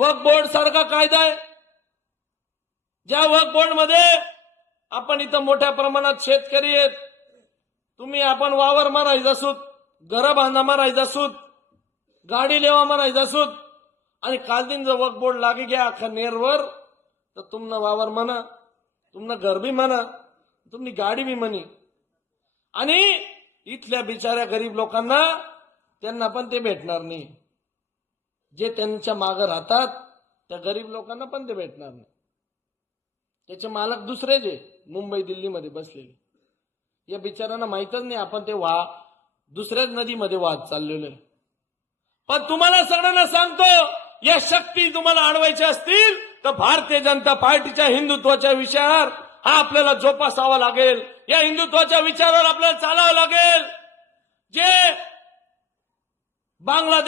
वक्फ board सारखा कायदा आहे, ज्या वक्फ बोर्ड मध्ये आपण इथं मोठ्या प्रमाणात शेतकरी आहेत, तुम्ही आपण वावर मारायचं असूत, घर बांधा मारायचं असूत, गाडी लेवा मारायचं असूत, आणि कालदीन जर वक्फ बोर्ड लागे गया अख्खा नेरवर तर तुमना वावर म्हणा, तुमना घर भी म्हणा, तुमनी गाडी भी म्हणी, आणि इथल्या बिचाऱ्या गरीब लोकांना त्यांना पण ते भेटणार नाही, जे त्यांच्या मागे राहतात त्या गरीब लोकांना पण ते भेटणार नाही. त्याचे मालक दुसरे जे मुंबई दिल्लीमध्ये बसलेले, या बिचाऱ्यांना माहितच नाही आपण ते दुसऱ्याच नदीमध्ये वाहत चाललेलो आहे. पण तुम्हाला सगळ्यांना सांगतो, या शक्ती तुम्हाला अडवायच्या असतील तर भारतीय जनता पार्टीच्या हिंदुत्वाच्या विचारावर हा आपल्याला जोपासावा लागेल. या हिंदुत्वाच्या विचारावर आपल्याला चालावं लागेल. जे बांगलादेश